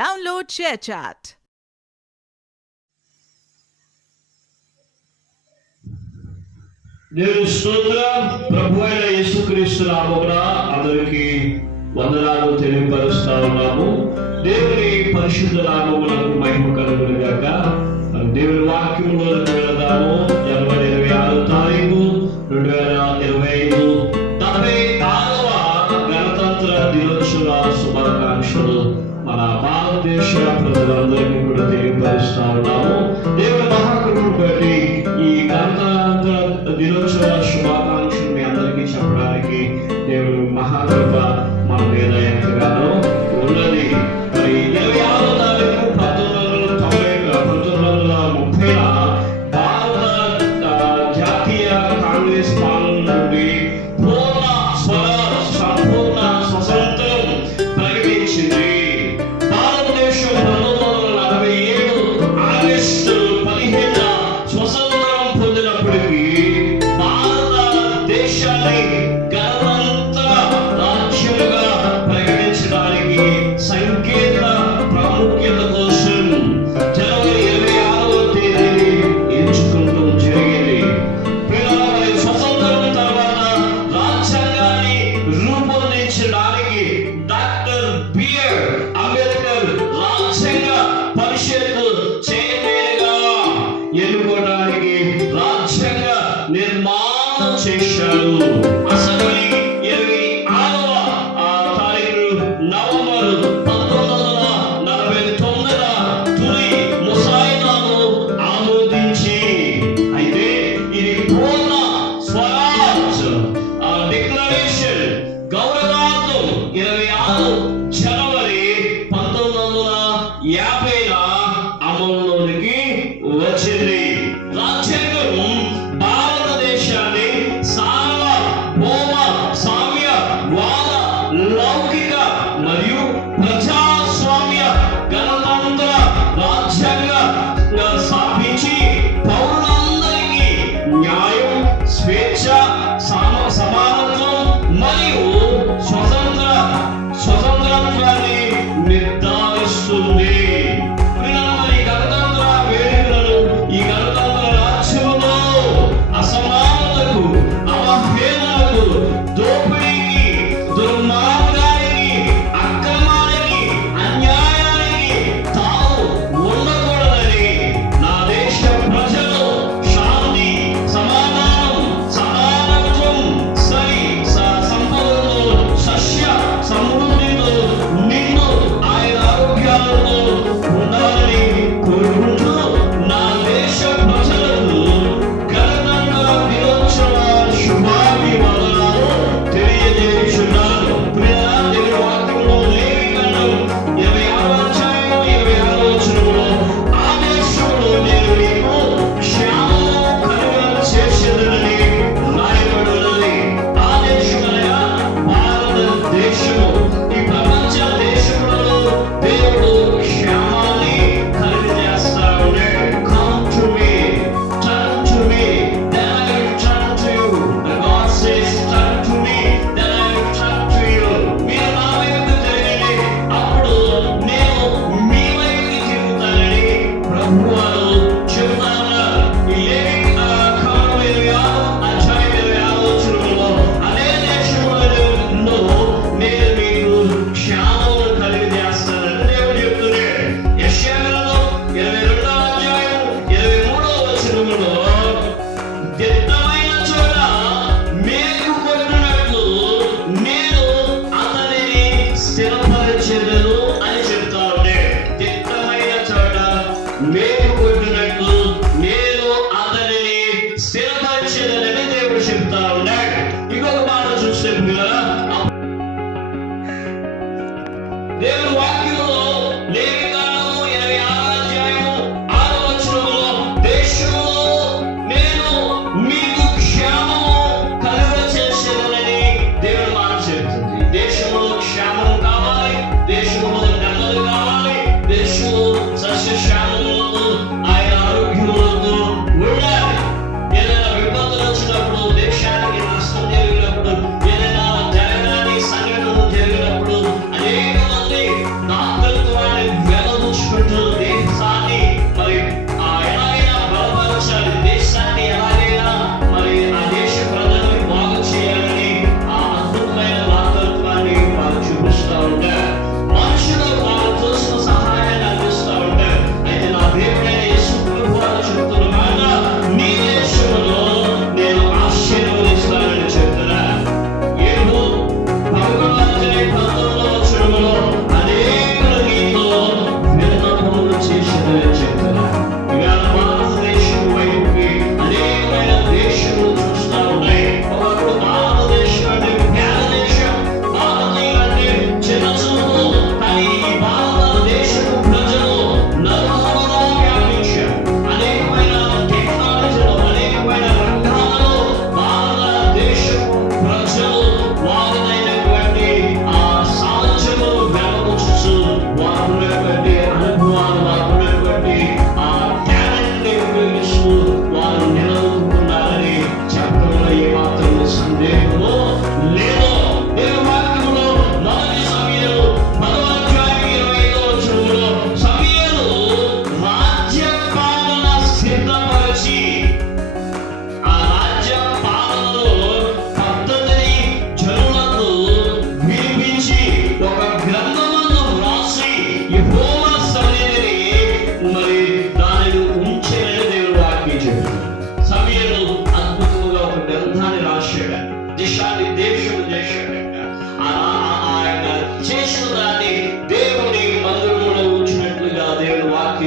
Download ShareChat. నేను స్తోత్రం ప్రభు అయిన యేసుక్రీస్తు నామమున అందరికీ వందనాలు తెలియపరుస్తా ఉన్నాము దేవుని పరిశుద్ధ నామములకు మహిమ కలుగునుగాక దేవుని వాక్యములో 就是说。te mas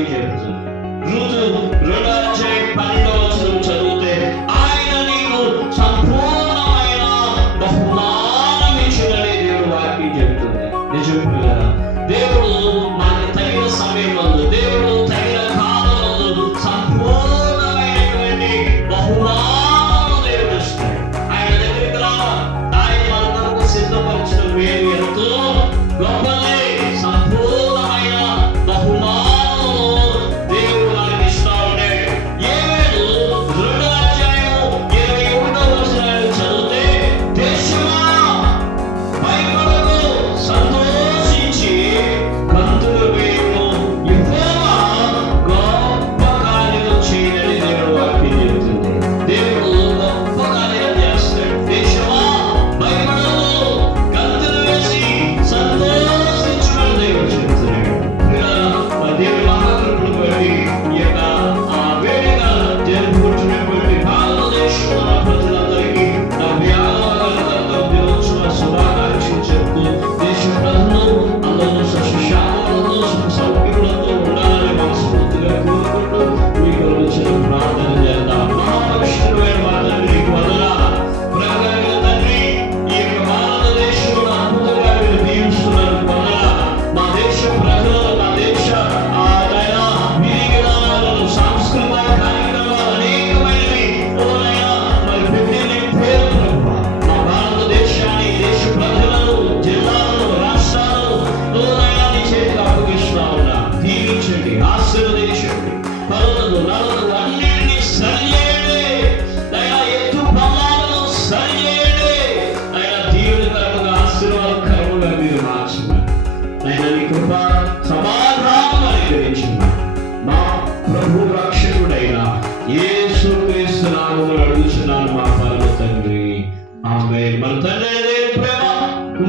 తెలియదు రుతు రుణాచయ పన్నోచనం చదివితే ఆయన నీకు సంపూర్ణమైన బహుమానం ఇచ్చుడని దేవుడు వాక్యం చెప్తుంది. నిజం దేవుడు మనకి తగిన సమయం దేవుడు తగిన కాలం సంపూర్ణమైనటువంటి బహుమానం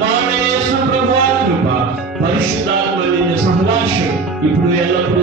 కుమారుడైన ప్రభు కృప. పరిశుద్ధాత్మ సంభాషణ ఇప్పుడు ఎల్లప్పుడూ